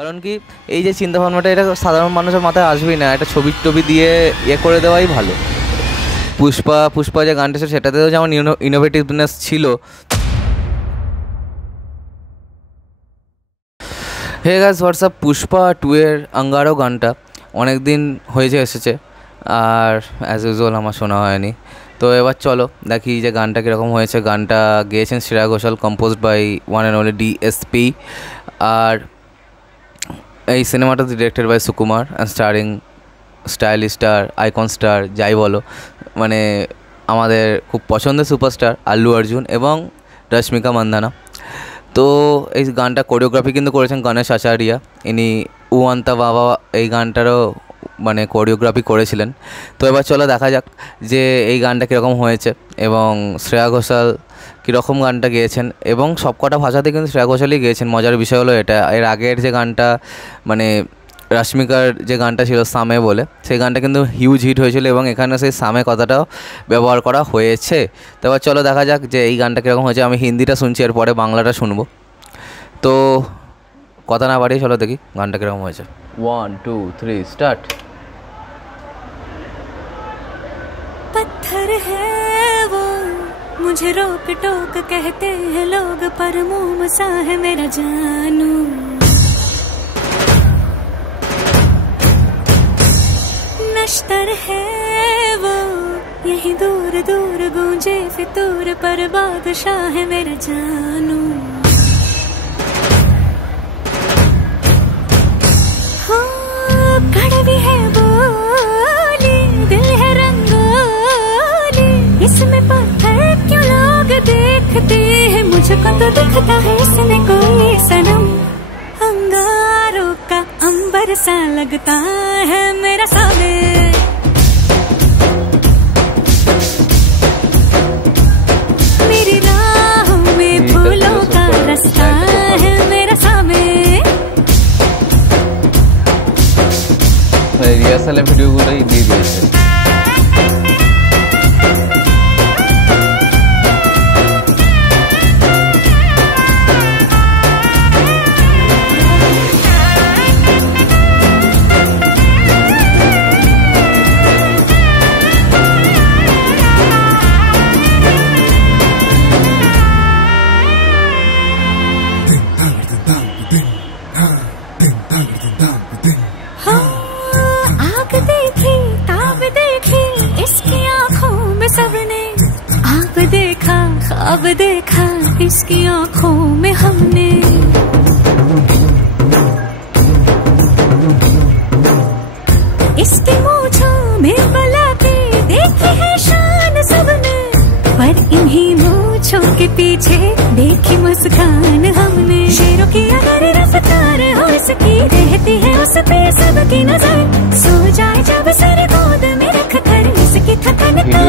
কারণ কি এই যে চিন্তাভাবনাটা এটা সাধারণ মানুষের মাথায় আসবেই না, একটা ছবি টবি দিয়ে করে দেওয়াই ভালো। পুষ্পা যে গানটা ছিল সেটাতেও যেমন ইনোভেটিভনেস ছিল। হে গাইস হোয়াটসঅ্যাপ, পুষ্পা 2 এর আঙ্গারো গানটা অনেক দিন হয়েছে এসেছে, আর অ্যাজ ইউজুয়াল আমার শোনা হয়নি। তো এবার চলো দেখি যে গানটা কীরকম হয়েছে। গানটা গেয়েছেন Shreya Ghoshal, composed by one and only DSP, আর এই সিনেমাটা directed by Sukumar and starring stylish star, icon star যাই বলো, মানে আমাদের খুব পছন্দের সুপারস্টার আল্লু অর্জুন এবং রশ্মিকা মান্দানা। তো এই গানটা কোরিওগ্রাফি কিন্তু করেছেন গণেশ আচারিয়া, ইনি উয়ান্তা বাবা এই গানটারও মানে কোরিওগ্রাফি করেছিলেন। তো এবার চলো দেখা যাক যে এই গানটা কীরকম হয়েছে এবং শ্রেয়া ঘোষাল কীরকম গানটা গেয়েছেন, এবং সবকটা ভাষাতে কিন্তু শ্রেয়া ঘোষালই গেয়েছেন। মজার বিষয় হলো এটা, এর আগের যে গানটা মানে রশ্মিকার যে গানটা ছিল সামে বলে, সেই গানটা কিন্তু হিউজ হিট হয়েছিল এবং এখানে সেই সামে কথাটাও ব্যবহার করা হয়েছে। তো এবার চলো দেখা যাক যে এই গানটা কীরকম হয়েছে। আমি হিন্দিটা শুনছি, এরপরে বাংলাটা শুনবো। তো কথা না বাড়িয়ে চলো দেখি গানটা কীরকম হয়েছে। 1 2 3 স্টার্ট। पत्थर है वो मुझे रोक टोक कहते हैं लोग, पर मोम सा है मेरा जानू। नश्तर है वो यही दूर दूर गूंजे फितूर, पर बादशाह है मेरा जानू। हो कड़वी है बोली, दिल है रंगोली, इसमें पत्थर क्यों लोग देखते हैं, मुझको तो दिखता है इसमें कोई सनम। अंगारों का अंबर सा लगता है मेरा सामने, मेरी राहों में फूलों का रास्ता है मेरा सामने। রিহার্সালের ভিডিওগুলোই দিয়ে দিয়েছে। अब देखा इसकी आंखों में हमने, इसकी मूंछों में बलाते देखी है शान सबने, पर इन्हीं मूंछों के पीछे देखी मुस्कान हमने। शेरों की अगर रफ्तार हो इसकी, रहती है उस पे सबकी नजर, सो जाए जब सर गोद में रख कर, इसकी थकन तो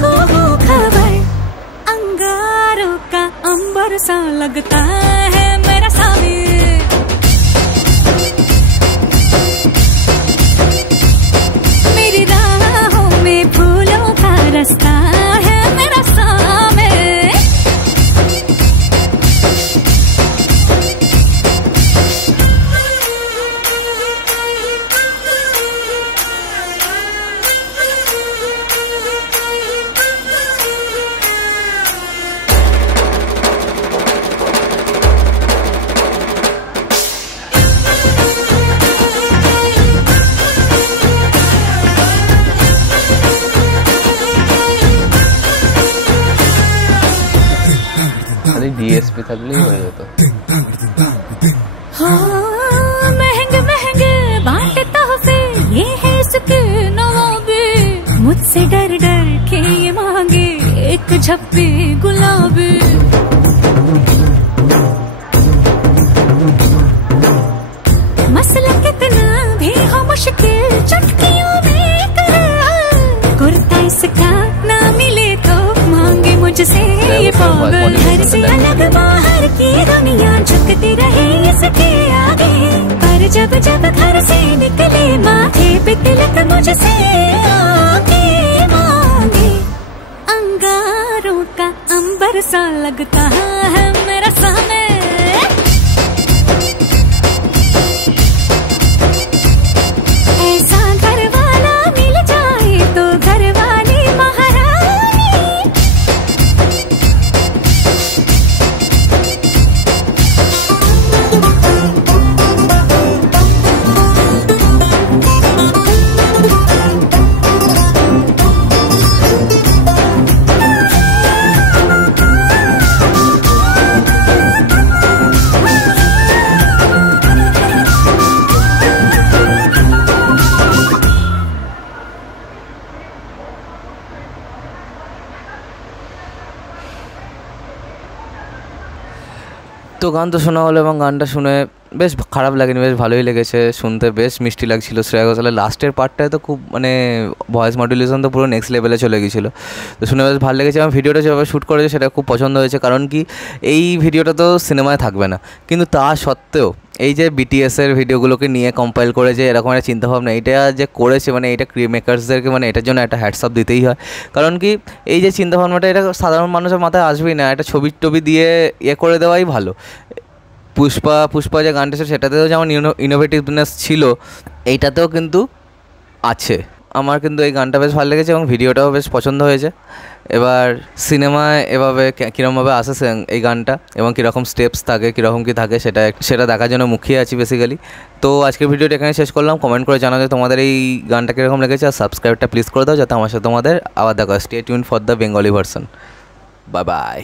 को हो खबर। अंगारों का अंबर सा लगता है मेरा सामने, मेरी राहों में फूलों का रास्ता है मेरा सामने। ডিএসপি থাকলেই হয়ে যেত। महंगे महंगे बांटे तोहफे, ये है इसके नवाबे, मुझसे डर डर के ये मांगे एक झप्पी गुलाबी। मसला कितना भी हो मुश्किल, चुटकियों में कुर्ता इसका ना मिले तो मांगे मुझसे ये पागल। घर से अलग बाहर की दुनिया झुकती रहे इसके आगे, पर जब जब घर से निकले माथे पे तिलक मुझसे आके मांगे। अंगारों का अंबर सा लगता है मेरा सामने, তো গান তো শোনা হলো এবং গানটা শুনে বেশ খারাপ লাগেনি, বেশ ভালোই লেগেছে, শুনতে বেশ মিষ্টি লাগছিল। শ্রেয়া ঘোষালের লাস্টের পার্টটায় তো খুব মানে ভয়েস মডুলেশন তো পুরো নেক্সট লেভেলে চলে গিয়েছিলো। তো শুনে বেশ ভালো লেগেছে এবং ভিডিওটা যেভাবে শ্যুট করেছে সেটা খুব পছন্দ হয়েছে। কারণ কি এই ভিডিওটা তো সিনেমায় থাকবে না, কিন্তু তা সত্ত্বেও এই যে বিটিএসের ভিডিওগুলোকে নিয়ে কম্পাইল করে যে এরকম একটা চিন্তাভাবনা এটা যে করেছে, মানে এটা মেকার্সদেরকে মানে এটার জন্য একটা হ্যাটস অফ দিতেই হয়। কারণ কি এই যে চিন্তাভাবনাটা এটা সাধারণ মানুষের মাথায় আসবেই না, একটা ছবি টবি দিয়ে করে দেওয়াই ভালো। পুষ্পা যে গানটা ছিল সেটাতেও যেমন ইনোভেটিভনেস ছিল, এইটাতেও কিন্তু আছে। আমার কিন্তু এই গানটা বেশ ভালো লেগেছে এবং ভিডিওটাও বেশ পছন্দ হয়েছে। এবার সিনেমায় এভাবে কীরকমভাবে আসে এই গানটা এবং কীরকম স্টেপস থাকে, কীরকম কী থাকে সেটা দেখার জন্য মুখিয়ে আছি বেসিক্যালি। তো আজকের ভিডিওটা এখানে শেষ করলাম। কমেন্ট করে জানাও যে তোমাদের এই গানটা কীরকম লেগেছে, আর সাবস্ক্রাইবটা প্লিজ করে দাও যাতে আমার সাথে তোমাদের আবার দেখা। Stay tune for the Bengali version. Bye bye.